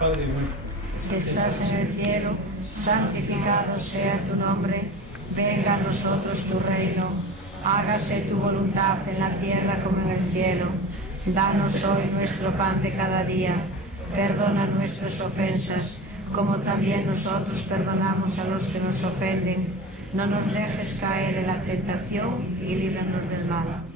Padre nuestro, que estás en el cielo, santificado sea tu nombre, venga a nosotros tu reino, hágase tu voluntad en la tierra como en el cielo. Danos hoy nuestro pan de cada día, perdona nuestras ofensas, como también nosotros perdonamos a los que nos ofenden. No nos dejes caer en la tentación y líbranos del mal.